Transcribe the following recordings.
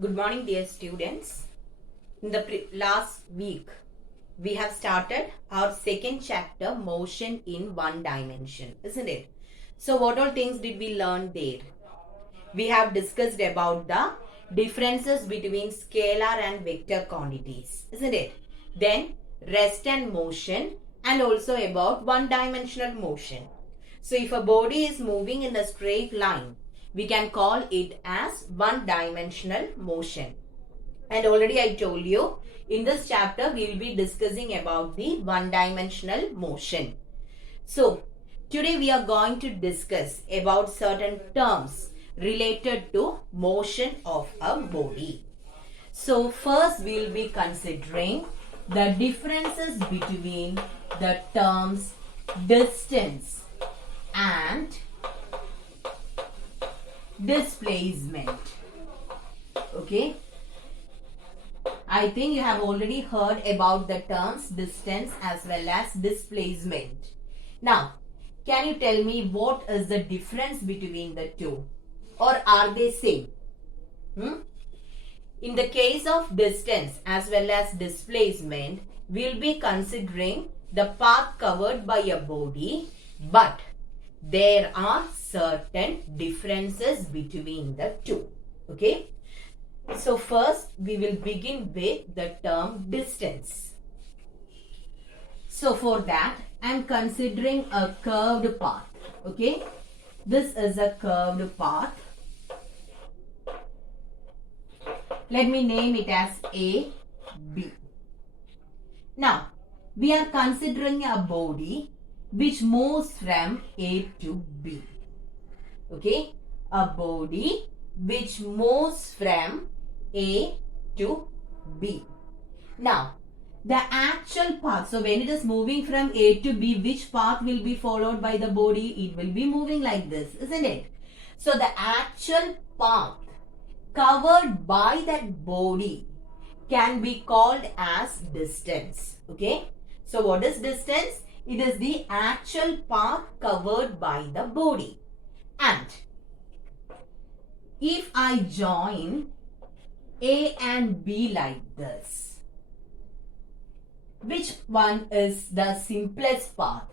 Good morning, dear students. In the last week, we have started our second chapter, motion in one dimension, isn't it? So, what all things did we learn there? We have discussed about the differences between scalar and vector quantities, isn't it? Then, rest and motion, and also about one-dimensional motion. So, if a body is moving in a straight line, we can call it as one-dimensional motion. And already I told you, in this chapter, we will be discussing about the one-dimensional motion. So, today we are going to discuss about certain terms related to motion of a body. So, first we will be considering the differences between the terms distance and displacement. Okay. I think you have already heard about the terms distance as well as displacement. Now, can you tell me what is the difference between the two? Or are they same? In the case of distance as well as displacement, we will be considering the path covered by a body, but there are certain differences between the two. Okay. So first we will begin with the term distance. So for that I am considering a curved path. Okay. This is a curved path. Let me name it as A, B. Now we are considering a body which moves from A to B. Okay. A body which moves from A to B. Now, the actual path, so when it is moving from A to B, which path will be followed by the body? It will be moving like this, isn't it? So, the actual path covered by that body can be called as distance. Okay? So, what is distance? It is the actual path covered by the body. And if I join A and B like this, which one is the simplest path?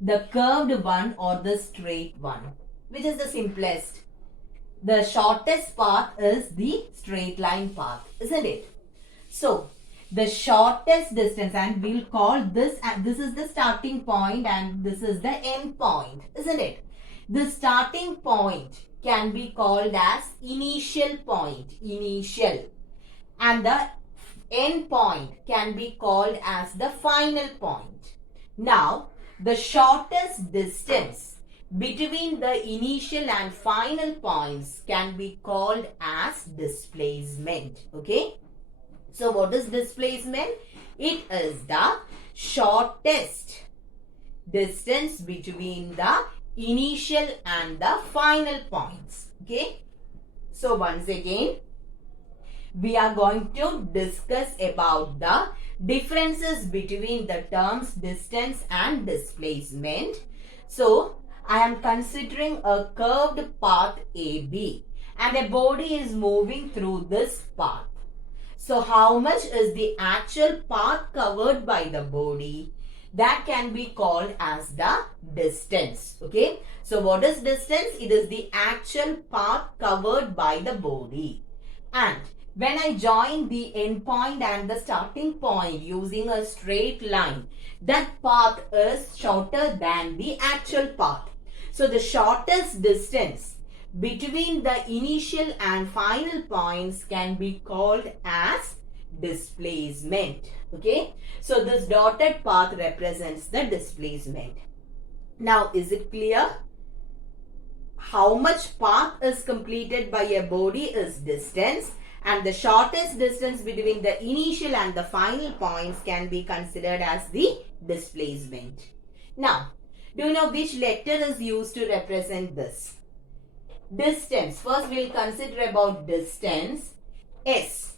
The curved one or the straight one? Which is the simplest? The shortest path is the straight line path, isn't it? So, the shortest distance, and we'll call this, and this is the starting point and this is the end point, isn't it? The starting point can be called as initial point, initial, and the end point can be called as the final point. Now, the shortest distance between the initial and final points can be called as displacement. Okay. So, what is displacement? It is the shortest distance between the initial and the final points. Okay. So, once again, we are going to discuss about the differences between the terms distance and displacement. So, I am considering a curved path AB and a body is moving through this path. So, how much is the actual path covered by the body? That can be called as the distance. Okay. So, what is distance? It is the actual path covered by the body. And when I join the end point and the starting point using a straight line, that path is shorter than the actual path. So, the shortest distance between the initial and final points can be called as displacement. Okay. So, this dotted path represents the displacement. Now, is it clear? How much path is completed by a body is distance, and the shortest distance between the initial and the final points can be considered as the displacement. Now, do you know which letter is used to represent this? Distance. First, we will consider about distance. S.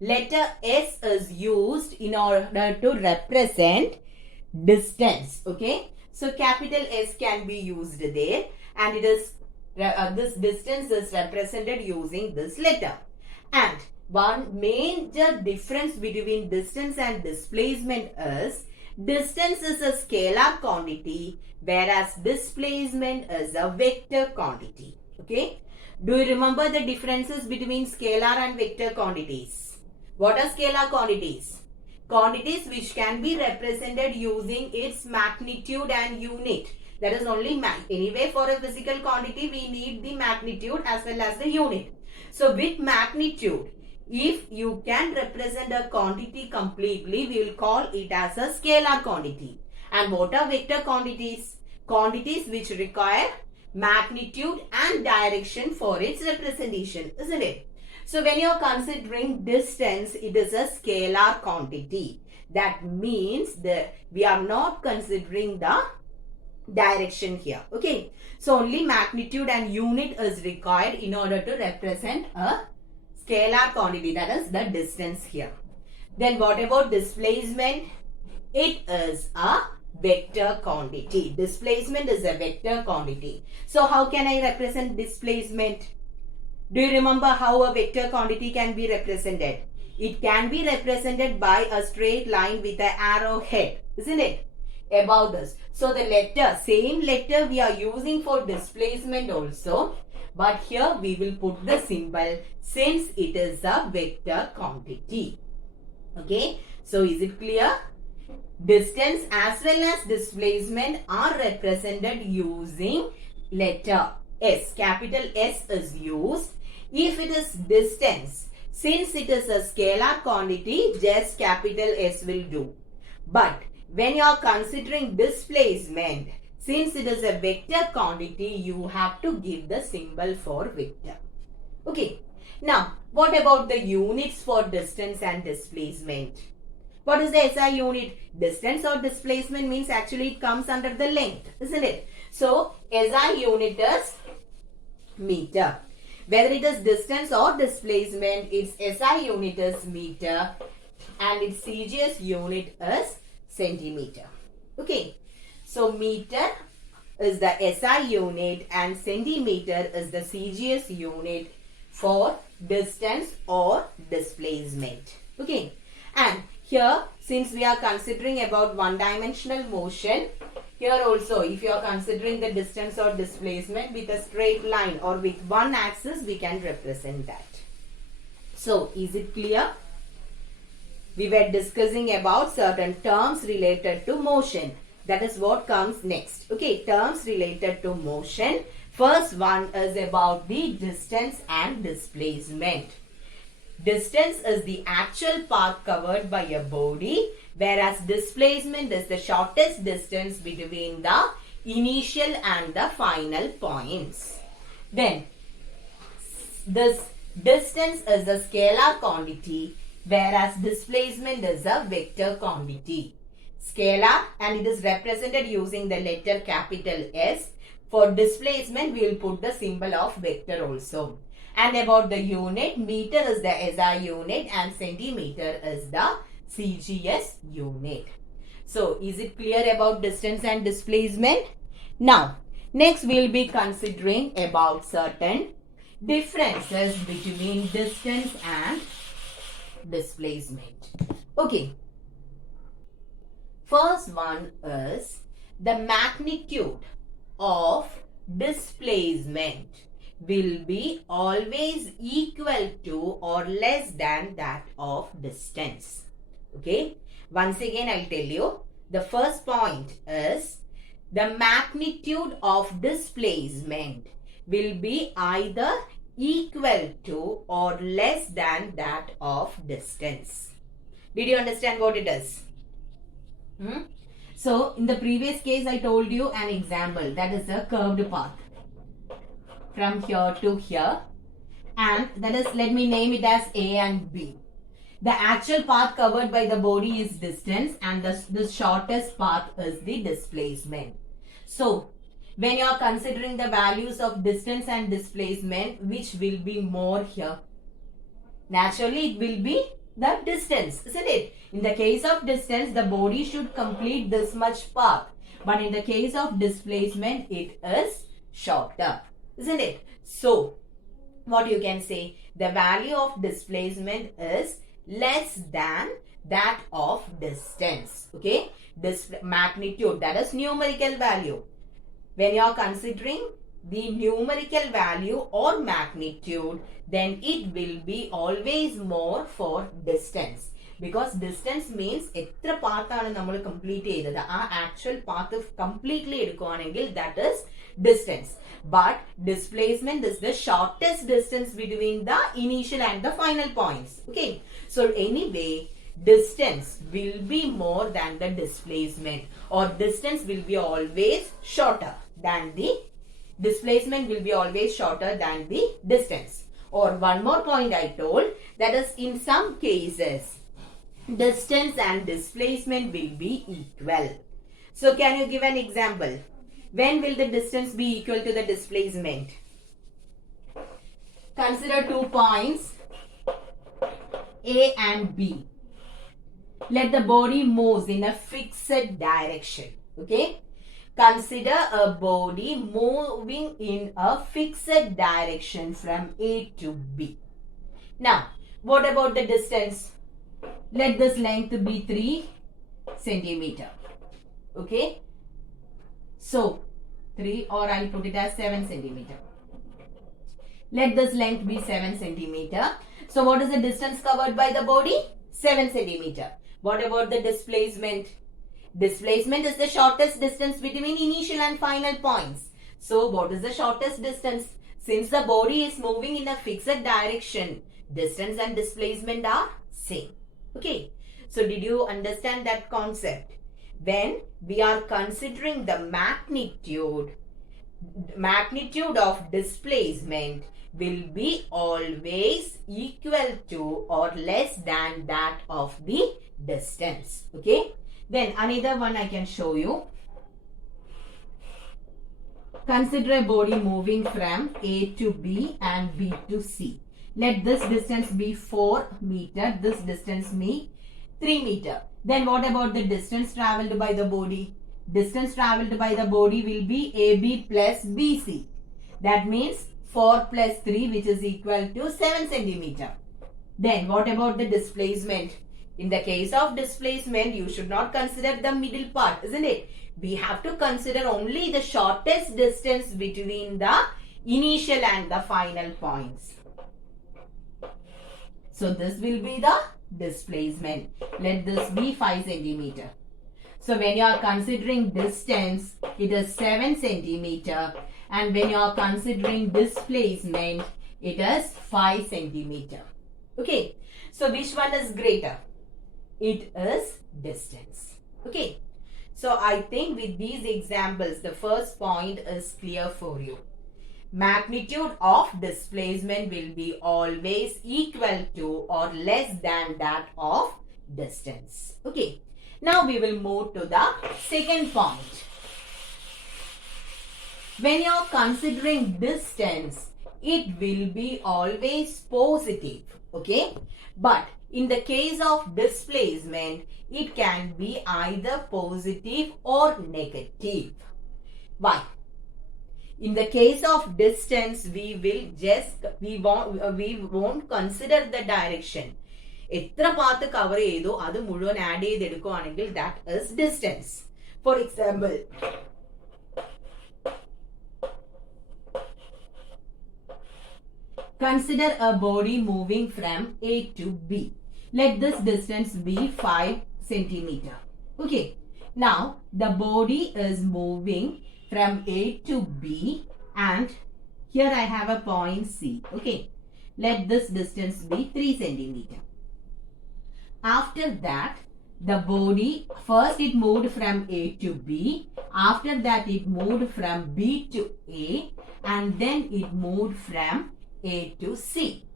Letter S is used in order to represent distance. Okay. So, capital S can be used there, and it is this distance is represented using this letter. And one major difference between distance and displacement is distance is a scalar quantity whereas displacement is a vector quantity. Okay. Do you remember the differences between scalar and vector quantities? What are scalar quantities? Quantities which can be represented using its magnitude and unit. That is only anyway for a physical quantity we need the magnitude as well as the unit. So with magnitude, if you can represent a quantity completely, we will call it as a scalar quantity. And what are vector quantities? Quantities which require magnitude and direction for its representation, isn't it? So when you are considering distance, it is a scalar quantity. That means that we are not considering the direction here. Okay. So only magnitude and unit is required in order to represent a scalar quantity, that is the distance here. Then what about displacement? It is a vector quantity. Displacement is a vector quantity. So how can I represent displacement? Do you remember how a vector quantity can be represented? It can be represented by a straight line with an arrow head, isn't it? Above this. So the letter, same letter we are using for displacement also. But here we will put the symbol since it is a vector quantity. Okay. So is it clear? Distance as well as displacement are represented using letter S. Capital S is used. If it is distance, since it is a scalar quantity, just capital S will do. But when you are considering displacement, since it is a vector quantity, you have to give the symbol for vector. Okay. Now, what about the units for distance and displacement? What is the SI unit? Distance or displacement means actually it comes under the length, isn't it? So, SI unit is meter. Whether it is distance or displacement, its SI unit is meter and its CGS unit is centimeter. Okay. So, meter is the SI unit and centimeter is the CGS unit for distance or displacement. Okay. And here, since we are considering about one-dimensional motion, here also, if you are considering the distance or displacement with a straight line or with one axis, we can represent that. So, is it clear? We were discussing about certain terms related to motion. That is what comes next. Okay, terms related to motion. First one is about the distance and displacement. Distance is the actual path covered by a body, whereas displacement is the shortest distance between the initial and the final points. Then, this distance is a scalar quantity, whereas displacement is a vector quantity. Scalar, and it is represented using the letter capital S. For displacement, we will put the symbol of vector also. And about the unit, meter is the SI unit and centimeter is the CGS unit. So, is it clear about distance and displacement? Now, next we will be considering about certain differences between distance and displacement. Okay. First one is the magnitude of displacement will be always equal to or less than that of distance. Okay. Once again, I'll tell you. The first point is the magnitude of displacement will be either equal to or less than that of distance. Did you understand what it is? So, in the previous case, I told you an example. That is a curved path from here to here, and that is, let me name it as A and B. The actual path covered by the body is distance and the shortest path is the displacement. So, when you are considering the values of distance and displacement, which will be more here? Naturally, it will be the distance, isn't it? In the case of distance, the body should complete this much path. But in the case of displacement, it is shorter, isn't it? So, what you can say? The value of displacement is less than that of distance. Okay, this magnitude, that is numerical value. When you are considering the numerical value or magnitude, then it will be always more for distance. Because distance means എത്ര പാത്താണ് നമ്മൾ complete ചെയ്തത്, ആ actual path completely എടുക്കുകയാണെങ്കിൽ that is distance. But displacement is the shortest distance between the initial and the final points. Okay, so anyway, distance will be more than the displacement, or distance will be always shorter than the displacement will be always shorter than the distance. Or one more point I told, that is in some cases distance and displacement will be equal. So can you give an example? When will the distance be equal to the displacement? Consider 2 points A and B. Let the body moves in a fixed direction. Okay, consider a body moving in a fixed direction from A to B. Now what about the distance? Let this length be 3 centimeter. Okay, so 3, or I'll put it as 7 centimeter. Let this length be 7 centimeter. So what is the distance covered by the body? 7 centimeter. What about the displacement? Displacement is the shortest distance between initial and final points. So what is the shortest distance? Since the body is moving in a fixed direction, distance and displacement are same. Okay, so did you understand that concept? When we are considering the magnitude of displacement will be always equal to or less than that of the distance. Okay, then another one I can show you. Consider a body moving from A to B and B to C. Let this distance be 4 meter, this distance be 3 meter. Then what about the distance travelled by the body? Distance travelled by the body will be AB plus BC. That means 4 plus 3, which is equal to 7 centimeter. Then what about the displacement? In the case of displacement, you should not consider the middle part, isn't it? We have to consider only the shortest distance between the initial and the final points. So this will be the displacement. Let this be 5 centimeter. So when you are considering distance, it is 7 centimeter. And when you are considering displacement, it is 5 centimeter. Okay. So which one is greater? It is distance. Okay. So I think with these examples, the first point is clear for you. Magnitude of displacement will be always equal to or less than that of distance. Okay. Now we will move to the second point. When you are considering distance, it will be always positive. Okay. But in the case of displacement, it can be either positive or negative. Why? In the case of distance, we won't consider the direction. എത്ര path cover ചെയ്തോ അത് മുഴുവൻ add ചെയ്തെടുക്കുകയാണെങ്കിൽ that is distance. For example, consider a body moving from A to B. Let this distance be 5 centimeter. Okay. Now the body is moving from A to B, and here I have a point C. Okay. Let this distance be 3 centimeter. After that, the body, first it moved from A to B. After that, it moved from B to A, and then it moved from A to C.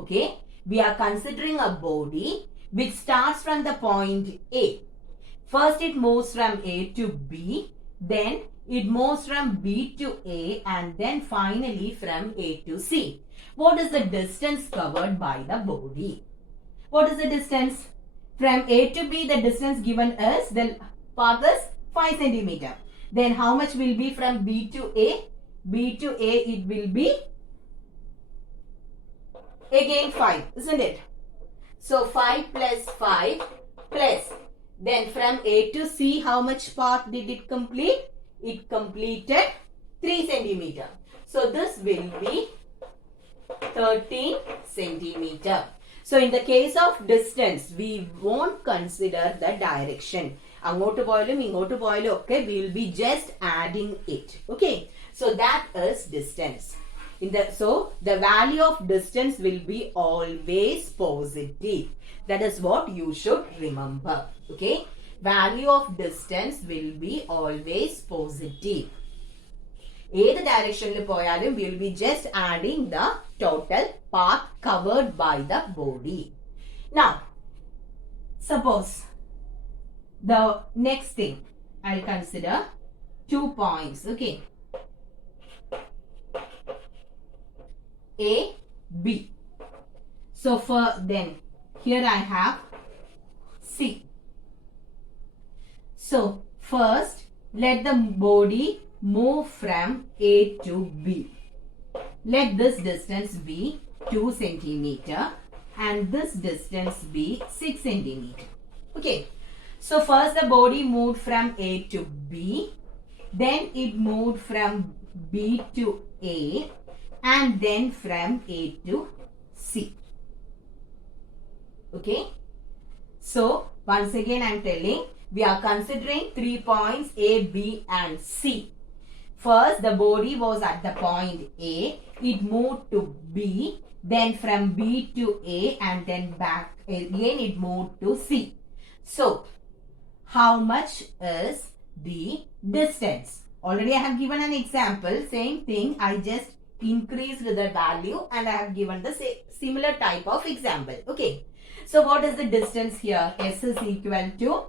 Okay. We are considering a body which starts from the point A. First it moves from A to B, then it moves from B to A, and then finally from A to C. What is the distance covered by the body? What is the distance? From A to B, the distance given is, the path is 5 centimeter. Then how much will be from B to A? B to A, it will be again 5, isn't it? So 5 plus 5 plus, then from A to C, how much path did it complete? It completed 3 centimeter. So this will be 13 centimeter. So in the case of distance, we won't consider the direction. Angotu poyalum, ingotu poyalum, okay, we will be just adding it. Okay, so that is distance. So the value of distance will be always positive. That is what you should remember. Okay, value of distance will be always positive. Either direction we will be just adding the total path covered by the body. Now, suppose the next thing I'll consider 2 points. Okay, A, B. So for then here I have C. So first let the body move from A to B. Let this distance be 2 centimeter and this distance be 6 centimeter. Okay. So first the body moved from A to B. Then it moved from B to A. And then from A to C. Okay. So once again I am telling, we are considering 3 points A, B and C. First the body was at the point A. It moved to B. Then from B to A and then back again it moved to C. So how much is the distance? Already I have given an example. Same thing, I just increased the value and I have given the similar type of example. Okay. So what is the distance here? S is equal to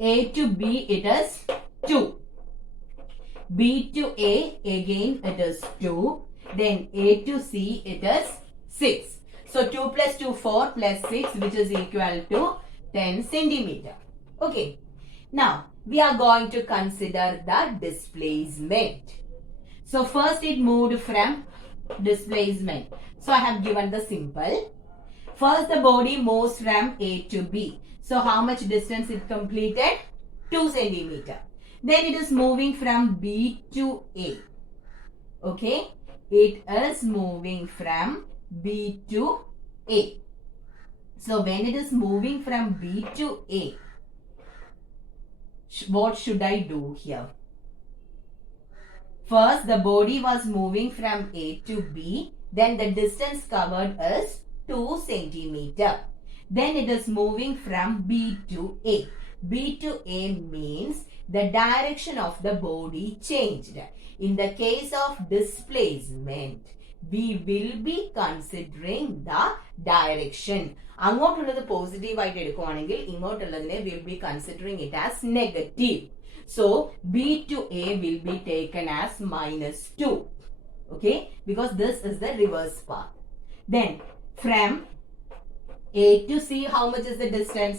A to B, it is 2. B to A, again it is 2. Then A to C, it is 6. So 2 plus 2, 4 plus 6, which is equal to 10 centimeter. Okay. Now we are going to consider the displacement. So first it moved from displacement. So I have given the simple. First the body moves from A to B. So how much distance it completed? 2 centimeter. Then it is moving from B to A. Okay. It is moving from B to A. So when it is moving from B to A, what should I do here? First, the body was moving from A to B. Then the distance covered is 2 centimeter. Then it is moving from B to A. B to A means the direction of the body changed. In the case of displacement, we will be considering the direction. അങ്ങോട്ടുള്ളത് positive ആയിട്ട് എടുക്കുകയാണെങ്കിൽ ഇങ്ങോട്ടുള്ളതിനെ will be considering it as negative. So B to A will be taken as -2. Okay, because this is the reverse path. Then from A to C, how much is the distance?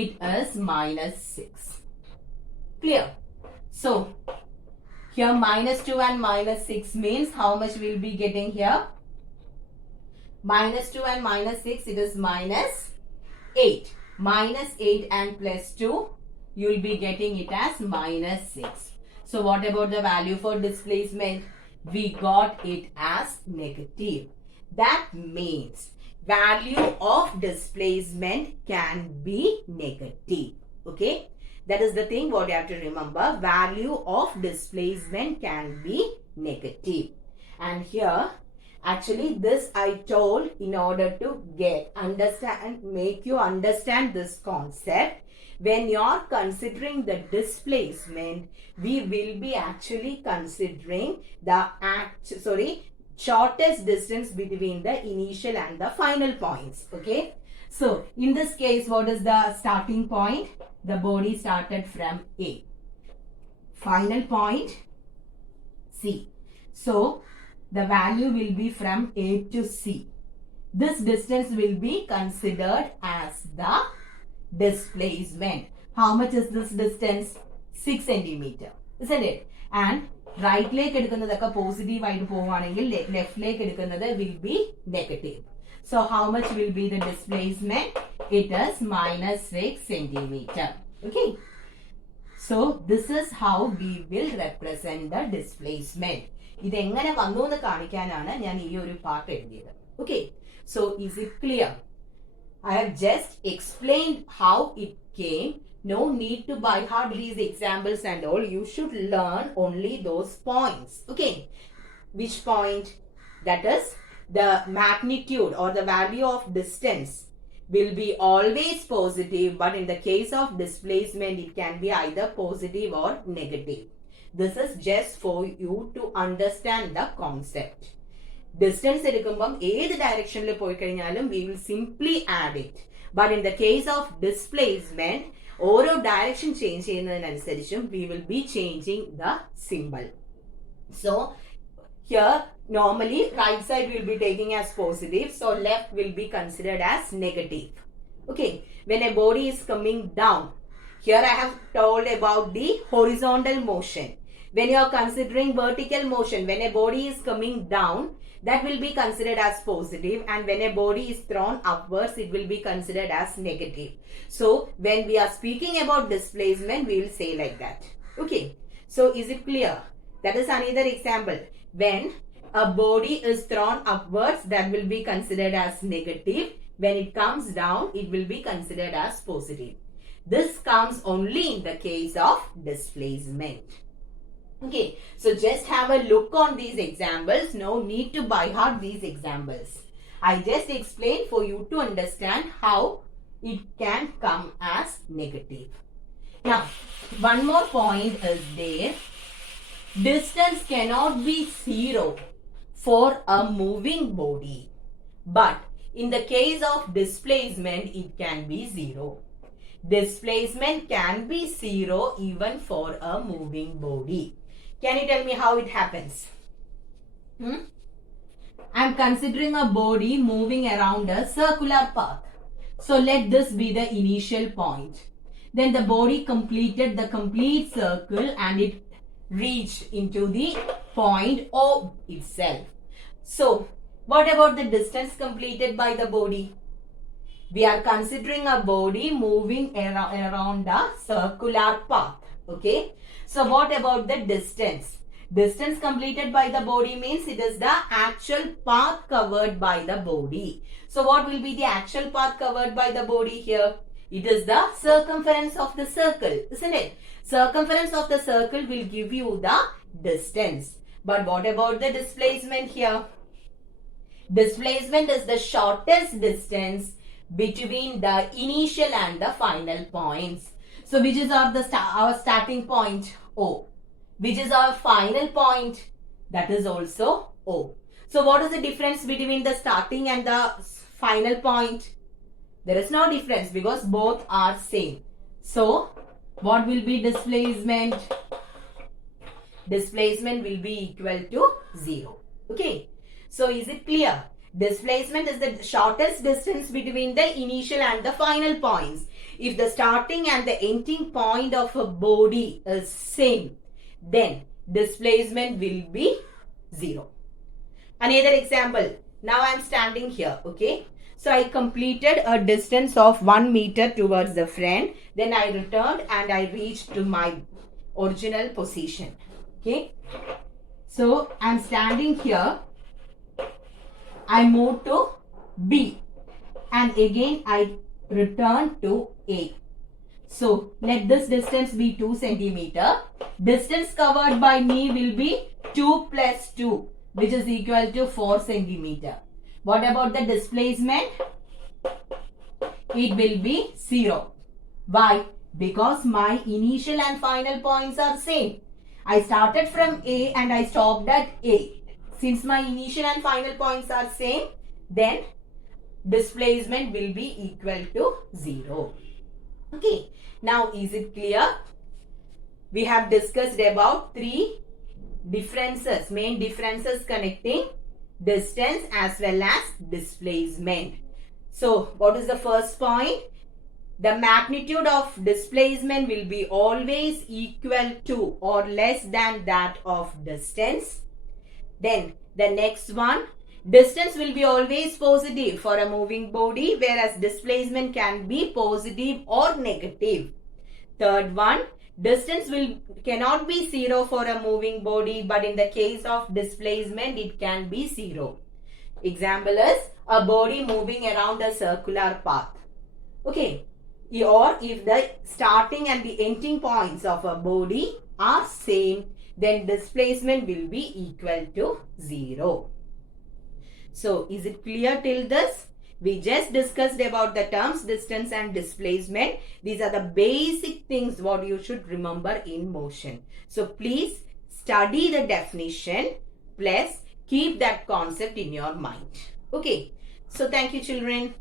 It is -6. Clear? So here -2 and -6 means how much we'll be getting here? -2 and -6, it is -8. -8 and +2, you will be getting it as -6. So what about the value for displacement? We got it as negative. That means value of displacement can be negative. Okay? That is the thing what you have to remember. Value of displacement can be negative. And here, actually this I told in order to make you understand this concept. When you are considering the displacement, we will be actually considering the shortest distance between the initial and the final points. Okay. So in this case, what is the starting point? The body started from A. Final point C. So the value will be from A to C. This distance will be considered as the displacement. How much is this distance? 6 centimeter. Isn't it? And right leg എടുക്കുന്നതൊക്കെ positive ആയിട്ട് പോവുകയാണെങ്കിൽ left leg എടുക്കുന്നത് will be negative. So how much will be the displacement? It is minus 6 centimeter. Okay. So this is how we will represent the displacement. ഇതെങ്ങനെ വന്നു എന്ന് കാണിക്കാനാണ് ഞാൻ ഈ ഒരു പാർട്ട് എഴുതിയത്. Okay. So is it clear? I have just explained how it came. No need to by heart these examples and all. You should learn only those points. Okay. Which point? That is the magnitude or the value of distance will be always positive, but in the case of displacement it can be either positive or negative. This is just for you to understand the concept. Distance എടുക്കുമ്പം ഏത് ഡയറക്ഷനിൽ പോയി കഴിഞ്ഞാലും we will simply add it, but in the case of displacement ഓരോ direction change ചെയ്യുന്നതിനനുസരിച്ചും we will be changing the symbol. So here normally right side will be taking as positive, so left will be considered as negative. Okay, when a body is coming down, here I have told about the horizontal motion. When you are considering vertical motion, when a body is coming down, that will be considered as positive, and when a body is thrown upwards, it will be considered as negative. So when we are speaking about displacement, we will say like that. Okay, so is it clear? That is another example. When a body is thrown upwards, that will be considered as negative. When it comes down, it will be considered as positive. This comes only in the case of displacement. Okay, so just have a look on these examples. No need to by heart these examples. I just explained for you to understand how it can come as negative. Now, one more point is there. Distance cannot be 0 for a moving body, but in the case of displacement it can be 0. Displacement can be 0 even for a moving body. Can you tell me how it happens? I am considering a body moving around a circular path. So let this be the initial point. Then the body completed the complete circle and it reached into the point O itself. So, what about the distance completed by the body? We are considering a body moving around a circular path. Okay. So, what about the distance? Distance completed by the body means it is the actual path covered by the body. So, what will be the actual path covered by the body here? It is the circumference of the circle, isn't it? Circumference of the circle will give you the distance. But what about the displacement here? Displacement is the shortest distance between the initial and the final points. So which is our starting point? O. Which is our final point? That is also O. So what is the difference between the starting and the final point? There is no difference because both are same. So what will be displacement? Displacement will be equal to 0. Okay. So is it clear? Displacement is the shortest distance between the initial and the final points. If the starting and the ending point of a body is same, then displacement will be 0. Another example. Now I am standing here. Okay. So I completed a distance of 1 meter towards the front. Then I returned and I reached to my original position. Okay. So I am standing here. I move to B and again I return to A. So let this distance be 2 centimeter. Distance covered by me will be 2 plus 2, which is equal to 4 centimeter. What about the displacement? It will be 0. Why? Because my initial and final points are same. I started from A and I stopped at A. Since my initial and final points are same, then displacement will be equal to 0. Okay. Now is it clear? We have discussed about 3 differences, main differences connecting distance as well as displacement. So what is the first point? The magnitude of displacement will be always equal to or less than that of distance. Then the next one, Distance will be always positive for a moving body, whereas displacement can be positive or negative. Third one, distance cannot be 0 for a moving body, but in the case of displacement, it can be 0. Example is a body moving around a circular path. Okay. Or if the starting and the ending points of a body are same, then displacement will be equal to 0. So, is it clear till this? We just discussed about the terms distance and displacement. These are the basic things what you should remember in motion. So, please study the definition plus keep that concept in your mind. Okay. So, thank you children.